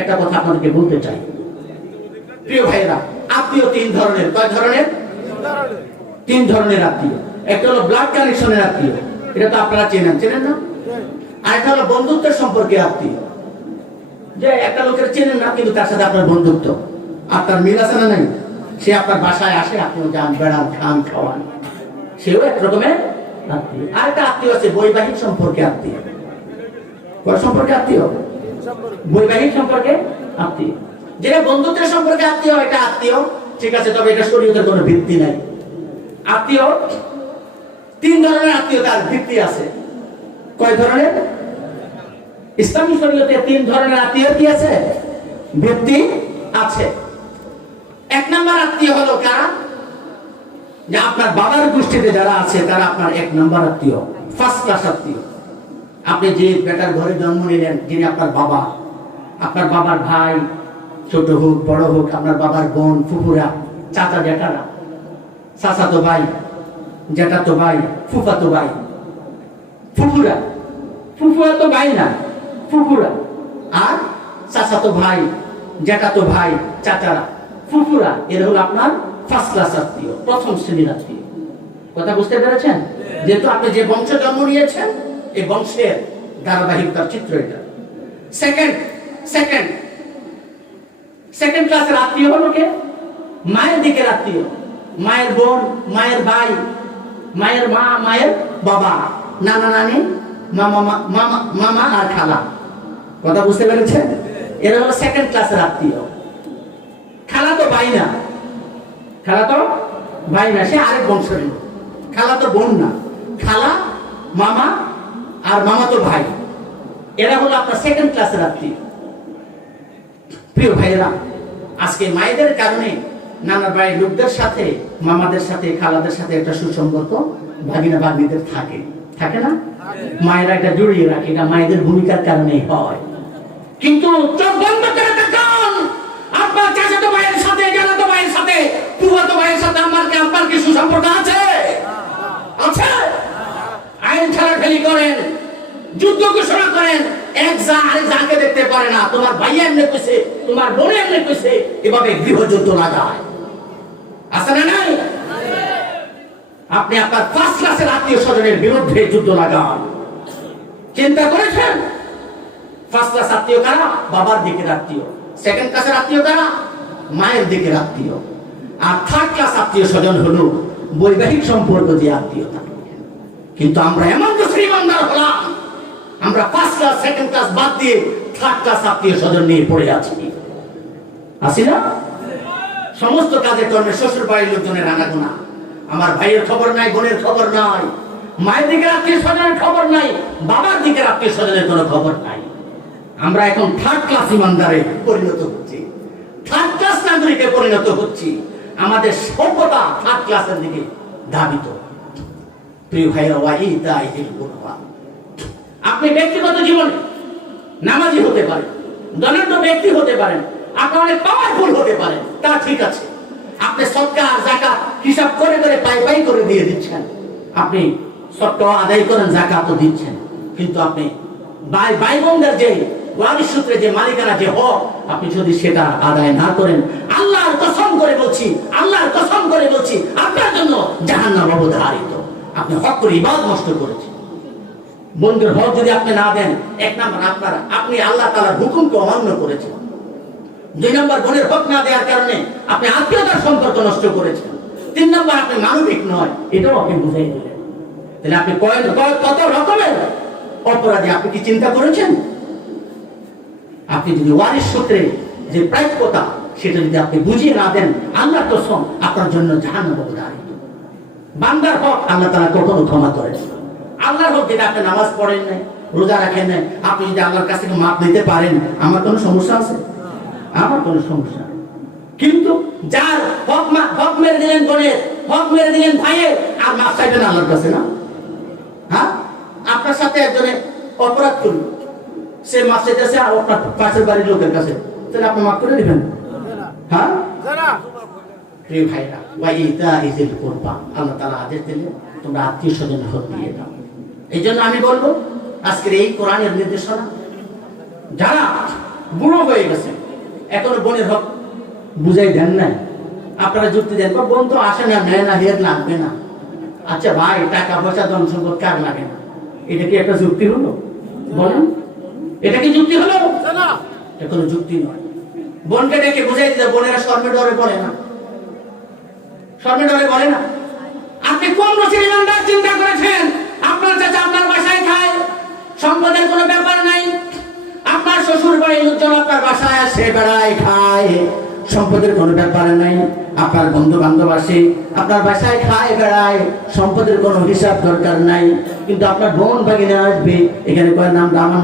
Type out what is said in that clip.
একটা কথা আপনাদেরকে বলতে চাই। প্রিয় ভাইয়েরা, আত্মীয় তিন ধরনের। কয় ধরনের? তিন ধরনের আত্মীয়। একটা হলো ব্লাড কানেকশনের আত্মীয়, এটা তো আপনারা চেনেন না? আর একটা হলো বন্ধুত্বের সম্পর্কে আত্মীয়, যে একটা লোকের চেনেন না কিন্তু তার সাথে আপনার বন্ধুত্ব, আপনার মিল আছে না নাই? সে আপনার বাসায় আসে, আপনিও যান, বেড়ান, খান, খাওয়ান, সেও এক রকমের আত্মীয়। আর একটা আত্মীয় আছে বৈবাহিক সম্পর্কে আত্মীয়। কয় সম্পর্কে আত্মীয়? বৈবাহিক সম্পর্কে আত্মীয়। যেটা বন্ধুত্বের সম্পর্কে আত্মীয়, এটা আত্মীয়, ঠিক আছে, তবে এটা শরীয়তের কোনো ভিত্তি নাই। আত্মীয় তিন ধরনের আত্মীয়তার ভিত্তি আছে। কয় ধরনের? ইসলামী শরীয়তে তিন ধরনের আত্মীয় কি আছে? ভিত্তি আছে। এক নম্বর আত্মীয় হলো কারা? যে আপনার বাবার গোষ্ঠীতে যারা আছে তারা আপনার এক নম্বর আত্মীয়, ফার্স্ট ক্লাস আত্মীয়। আপনি যে বেটার ঘরে জন্ম নিলেন, যিনি আপনার বাবা, আপনার বাবার ভাই, ছোট হোক বড় হোক, আপনার বাবার বোন, ফুফুরা, চাচা জেঠারা, চাচাতো ভাই, জেঠাতো ভাই, ফুফাতো ভাই, ফুফুরা, ফুফুরা তো ভাই না, ফুফুরা, আর চাচাতো ভাই, জেঠাতো ভাই, চাচারা, ফুফুরা, এরা হলো আপনার ফার্স্ট ক্লাস আত্মীয়, প্রথম শ্রেণীর আত্মীয়। কথা বুঝতে পেরেছেন? যেহেতু আপনি যে বংশে জন্ম নিয়েছেন, এই বংশের ধারাবাহিকতার চিত্র এটা। সেকেন্ড ক্লাসের আত্মীয় হলো কে? মায়ের দিকের আত্মীয়, মায়ের বোন, মায়ের ভাই, মায়ের মা, মায়ের বাবা, নানা নানি, মামা আর খালা। কথা বুঝতে পেরেছেন? এরা হলো সেকেন্ড ক্লাসের আত্মীয়। খালা তো ভাই না, সে আরেক বংশের। খালা তো বোন না, খালা, মামা আর মামা তো ভাই, এরা হলো আপনার সেকেন্ড ক্লাসের আত্মীয়। প্রিয় ভাইয়েরা, আজকে মায়েদের কারণে নানা ভাই লোকদের সাথে, মামাদের সাথে, খালাদের সাথে একটা সুসম্পর্ক ভাগিনা ভাগ্নিদের থাকে না? মায়েরা এটা জড়িয়ে রাখে, এটা মায়েদের ভূমিকার কারণে হয়। কিন্তু চোখ বন্ধ করে দেখুন, আপনার চাচাতো ভাইয়ের সাথে, জানাতো ভাইয়ের সাথে, ফুফাতো ভাইয়ের সাথে আপনার কি সুসম্পর্ক আছে? আইন ঠেলাঠেলি করেন, যুদ্ধ ঘোষণা করেন, এক যা আরেক যাকে দেখতে পারে না। তোমার ভাই এমনি কইছে, তোমার বোন এমনি কইছে, এভাবে গৃহযুদ্ধ লাগায়। আছে না নাই? আপনি আপনার ফার্স্ট ক্লাসের আত্মীয় স্বজনের বিরুদ্ধে যুদ্ধ লাগান। চিন্তা করেছেন? ফার্স্ট ক্লাস আত্মীয় কারা? বাবার দিকের আত্মীয়। সেকেন্ড ক্লাসের আত্মীয় কারা? মায়ের দিকের আত্মীয়। আর থার্ড ক্লাস আত্মীয় স্বজন হলো বৈবাহিক সম্পর্ক যে আত্মীয়তা। কিন্তু আমরা এমন তো শ্রীমন্দার হলাম, আমরা ফার্স্ট ক্লাস সেকেন্ড ক্লাস বাদ দিয়ে থার্ড ক্লাস আত্মীয় স্বজন নিয়ে পড়ে আছি না? সমস্ত কাজে কর্মে শ্বশুর বাড়ির লোকজনের আনাগোনা, আমার ভাইয়ের খবর নাই, বোনের খবর নাই, মায়ের দিকের আত্মীয় স্বজনের খবর নাই, বাবার দিকের আত্মীয় স্বজনের কোনো খবর নাই। আমরা এখন থার্ড ক্লাস ইমানদারে পরিণত হচ্ছি, থার্ড ক্লাস নাগরিকে পরিণত হচ্ছি। আমাদের সভ্যতা থার্ড ক্লাসের দিকে ধাবিত। প্রিয় ভাইরা, আপনি ব্যক্তিগত জীবনে নামাজি হতে পারেন, ধনাঢ্য ব্যক্তি হতে পারেন, আপনি অনেক পাওয়ারফুল হতে পারেন, তা ঠিক আছে। আপনি সদকা যাকাত হিসাব করে করে পাই করে দিয়ে দিচ্ছেন, আপনি সদকা আদায় করেন, যাকাতও দিচ্ছেন, কিন্তু আপনি ভাই বোনদের যে ওয়ারিশ সূত্রে যে মালিকানা যে হক, আপনি যদি সেটা আদায় না করেন, আল্লাহর কসম করে বলছি, আপনার জন্য জাহান্নাম অবধারিত। আপনি হক করে ইবাদত নষ্ট করেছেন। বন্ধুর হক যদি আপনি না দেন, এক নাম্বার আপনি আল্লাহ তাআলার হুকুমকে অমান্য করেছেন। দুই নাম্বার, বোনের হক না দেওয়ার কারণে আপনি আত্মীয়তার সম্পর্ক নষ্ট করেছেন। তিন নাম্বার, আপনি মানবিক নয়, এটাও আপনি বুঝাই দিলেন। তাহলে আপনি কত রকমের অপরাধী আপনি কি চিন্তা করেছেন? আপনি যদি ওয়ারিশ সূত্রে যে প্রাপ্যতা সেটা যদি আপনি বুঝিয়ে না দেন, আল্লাহর কসম আপনার জন্য জাহান্নাম অবধারিত। বান্দার হক আল্লাহ তাআলা কখনো ক্ষমা করেন না। আল্লাহর হক যেটা আপনি নামাজ পড়েন নাই, রোজা রাখেন নাই, আপনি যদি আল্লাহর কাছ থেকে মাপ নিতে পারেন, আমার কোনো সমস্যা আছে? আমার কোনো সমস্যা নেই। কিন্তু যার হক মেরে দিলেন বোনের, হক মেরে দিলেন ভাইয়ের, আর মাপ চাইবেন আল্লাহর কাছে না? হ্যাঁ, আপনার সাথে একজনে অপরাধ করল, সে মাপ চাইতেছে আর আপনার পাশের বাড়ির লোকের কাছে, তাহলে আপনি মাপ করে দিবেন? হ্যাঁ, প্রিয় ভাইরা, ওয়াইদাইজিল কুরবা, আল্লাহ তাআলা আদেশ দিলেন তোমরা আত্মীয় স্বজন হক দিয়ে দাও। এই জন্য আমি বলবো, আজকের এই কোরআনের নির্দেশনা যারা বুড়ো হয়ে গেছে, এখনো বোনের হক বুঝাই দেন নাই। আপনারা যুক্তি দেন, বোন তো আসে না, নেয় না, হের লাগবে না। আচ্ছা ভাই, টাকা পয়সা ধন সম্পদ কার লাগে না? এটা কি একটা যুক্তি হলো? বলেন, এটা কি যুক্তি হলো? এটা কোনো যুক্তি নয়। বোনকে ডেকে বুঝাই দিতে, বোনেরা শর্মে ডরে বলে না, শর্মে ডরে বলে না। আপনি কোন রুচির ইমানদার চিন্তা করেছেন? আপনার চাচা আপনার বাসায় খায়, সম্পদের কোনো ব্যাপার নাই। আপনার শ্বশুর বাড়ির লোকজন আপনার বাসায় আসে, বেড়ায়, খায়, সম্পদের কোনো ব্যাপার নাই। আপনার বন্ধু বান্ধব আসে, আপনার বাসায় খায়, বেড়ায়, সম্পদের কোনো হিসাব দরকার নাই। কিন্তু আপনার বোন ভাগিনা আসবে, এখানে কয় নাম আমার